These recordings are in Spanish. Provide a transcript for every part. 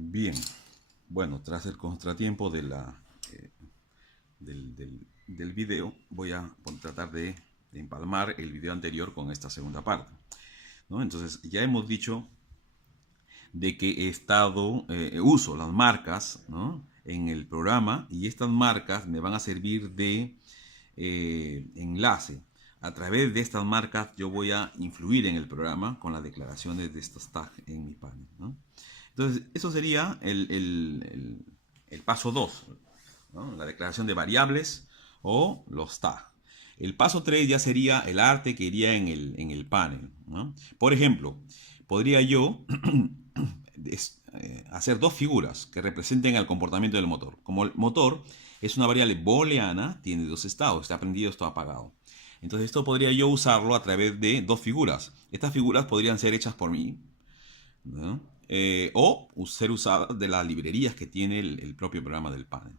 Bien, bueno, tras el contratiempo de del video, voy a tratar de empalmar el video anterior con esta segunda parte, ¿no? Entonces, ya hemos dicho de que uso las marcas, ¿no?, en el programa, y estas marcas me van a servir de enlace. A través de estas marcas yo voy a influir en el programa con las declaraciones de estos tags en mi panel, ¿no? Entonces, eso sería el paso 2, ¿no?, la declaración de variables o los tags. El paso 3 ya sería el arte que iría en el panel, ¿no? Por ejemplo, podría yo hacer dos figuras que representen el comportamiento del motor. Como el motor es una variable booleana, tiene dos estados, está prendido, está apagado. Entonces esto podría yo usarlo a través de dos figuras. Estas figuras podrían ser hechas por mí, ¿no?, o ser usadas de las librerías que tiene el propio programa del panel.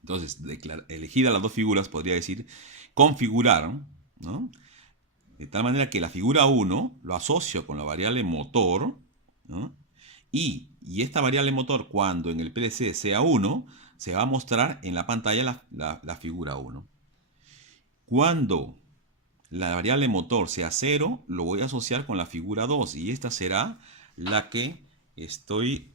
Entonces, elegidas las dos figuras, podría decir configurar, ¿no?, de tal manera que la figura 1 lo asocio con la variable motor, ¿no?, y esta variable motor, cuando en el PLC sea 1, se va a mostrar en la pantalla la figura 1. Cuando la variable motor sea 0, lo voy a asociar con la figura 2, y esta será la que estoy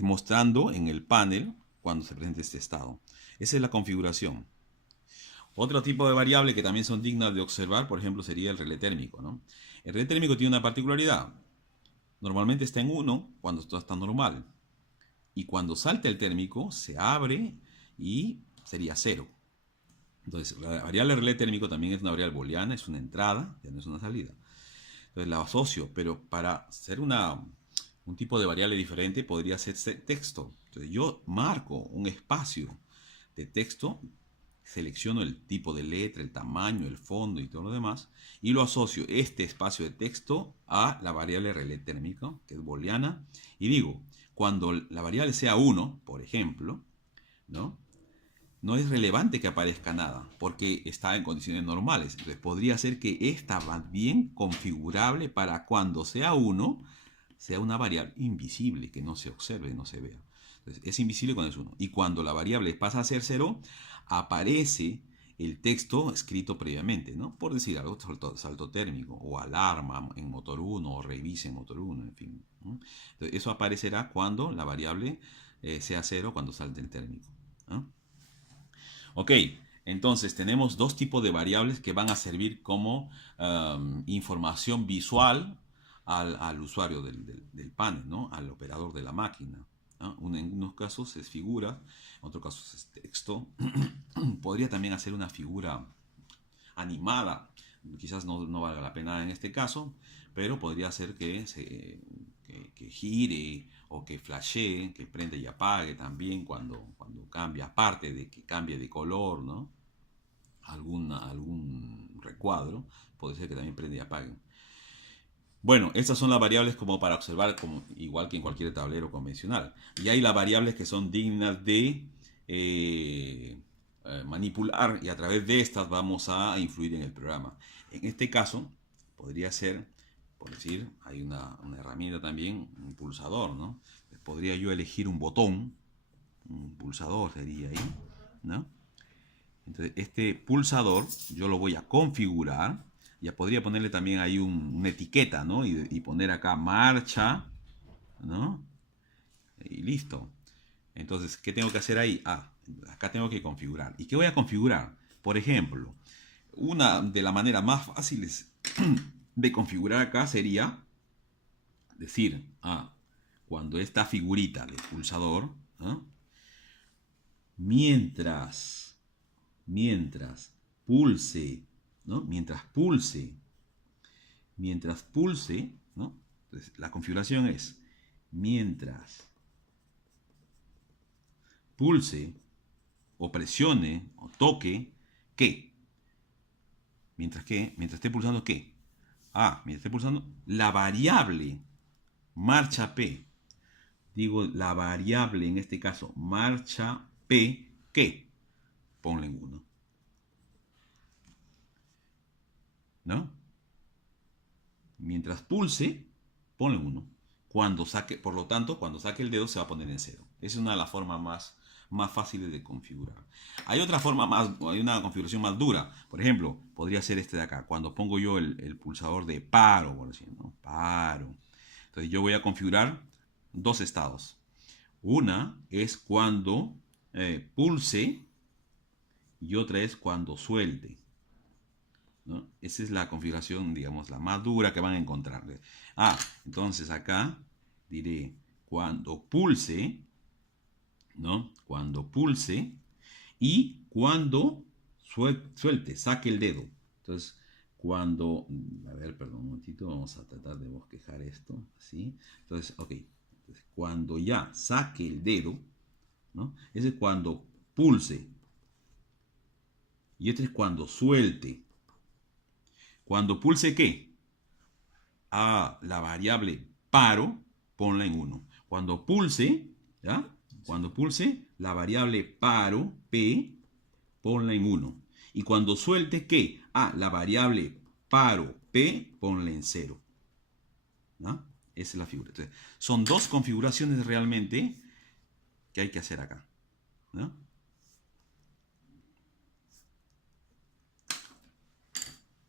mostrando en el panel cuando se presente este estado. Esa es la configuración. Otro tipo de variable que también son dignas de observar, por ejemplo, sería el relé térmico, ¿no? El relé térmico tiene una particularidad. Normalmente está en 1 cuando todo está normal. Y cuando salta el térmico, se abre y sería 0. Entonces, la variable relé térmico también es una variable booleana, es una entrada, ya no es una salida. Entonces la asocio, pero para ser un tipo de variable diferente podría ser texto. Entonces yo marco un espacio de texto, selecciono el tipo de letra, el tamaño, el fondo y todo lo demás, y lo asocio este espacio de texto a la variable relé térmico, que es booleana, y digo, cuando la variable sea 1, por ejemplo, ¿no?, no es relevante que aparezca nada, porque está en condiciones normales. Entonces podría ser que esta va bien configurable para cuando sea 1, sea una variable invisible, que no se observe, no se vea. Entonces, es invisible cuando es 1. Y cuando la variable pasa a ser 0, aparece el texto escrito previamente, ¿no? Por decir algo, salto térmico, o alarma en motor 1, o revise en motor 1, en fin, ¿no? Entonces, eso aparecerá cuando la variable sea 0, cuando salte el térmico, ¿no? Ok, entonces tenemos dos tipos de variables que van a servir como información visual al usuario del panel, ¿no?, al operador de la máquina, ¿no? En unos casos es figura, en otros casos es texto. Podría también hacer una figura animada, quizás no valga la pena en este caso, pero podría ser que gire o que flashee, que prenda y apague también cuando cambia, aparte de que cambie de color, ¿no?, algún recuadro, puede ser que también prenda y apague. Bueno, estas son las variables como para observar, como, igual que en cualquier tablero convencional. Y hay las variables que son dignas de manipular, y a través de estas vamos a influir en el programa. En este caso, podría ser, por decir, hay una herramienta también, un pulsador, ¿no? Podría yo elegir un botón, un pulsador sería ahí, ¿no? Entonces, este pulsador yo lo voy a configurar. Ya podría ponerle también ahí una etiqueta, ¿no? Y poner acá marcha, ¿no? Y listo. Entonces, ¿qué tengo que hacer ahí? Acá tengo que configurar. ¿Y qué voy a configurar? Por ejemplo, una de las maneras más fáciles de configurar acá sería decir, cuando esta figurita del pulsador, ¿no?, mientras pulse, ¿no?, mientras pulse, ¿no? Entonces, la configuración es mientras pulse o presione o toque, ¿qué? Mientras esté pulsando, ¿qué? Mientras esté pulsando la variable marcha P. Digo la variable, en este caso, marcha P, ¿qué? Ponle en 1. ¿No? Mientras pulse, ponle 1. por lo tanto, cuando saque el dedo se va a poner en 0. Es una de las formas más fáciles de configurar. Hay otra forma hay una configuración más dura. Por ejemplo, podría ser este de acá. Cuando pongo yo el pulsador de paro, por decir, ¿no? Paro. Entonces yo voy a configurar dos estados. Una es cuando pulse y otra es cuando suelte, ¿no? Esa es la configuración, digamos, la más dura que van a encontrar. Entonces acá diré cuando pulse, ¿no? Cuando pulse y cuando suelte, saque el dedo. Entonces, cuando, a ver, perdón un momentito, vamos a tratar de bosquejar esto, ¿sí? Entonces, ok, entonces, cuando ya saque el dedo, ¿no? Ese es cuando pulse. Y este es cuando suelte. Cuando pulse, ¿qué? La variable paro, ponla en 1. Cuando pulse, ¿ya? Cuando pulse, la variable paro, P, ponla en 1. Y cuando suelte, ¿qué? La variable paro, P, ponla en 0. ¿No? Esa es la figura. Entonces, son dos configuraciones realmente que hay que hacer acá, ¿no?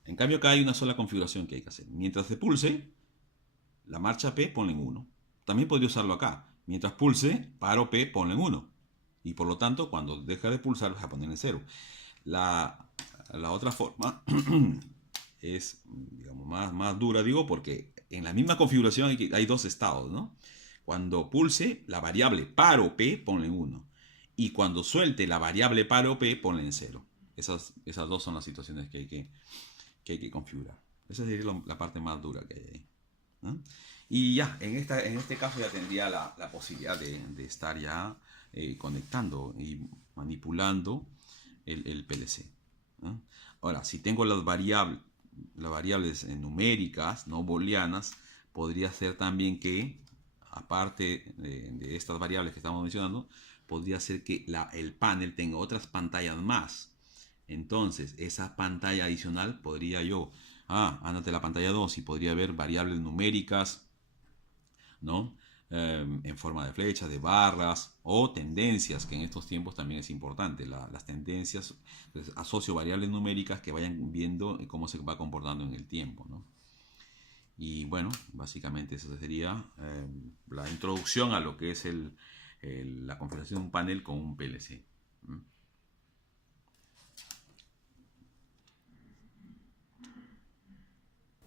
En cambio, acá hay una sola configuración que hay que hacer. Mientras se pulse, la marcha P ponle en 1. También podría usarlo acá. Mientras pulse, paro P ponle en 1. Y por lo tanto, cuando deja de pulsar, vas a poner en 0. La otra forma es, digamos, más dura, digo, porque en la misma configuración hay dos estados, ¿no? Cuando pulse, la variable paro P ponle en 1. Y cuando suelte la variable paro P ponle en 0. Esas dos son las situaciones que hay que configurar. Esa sería la parte más dura que hay ahí, ¿no? Y ya, en este caso ya tendría la posibilidad de estar ya conectando y manipulando el PLC, ¿no? Ahora, si tengo las variables numéricas, no booleanas, podría ser también que, aparte de estas variables que estamos mencionando, podría ser que el panel tenga otras pantallas más. Entonces, esa pantalla adicional podría yo, ándate la pantalla 2 y podría haber variables numéricas, ¿no? En forma de flechas, de barras o tendencias, que en estos tiempos también es importante. Las tendencias, pues, asocio variables numéricas que vayan viendo cómo se va comportando en el tiempo, ¿no? Y bueno, básicamente esa sería la introducción a lo que es la configuración de un panel con un PLC.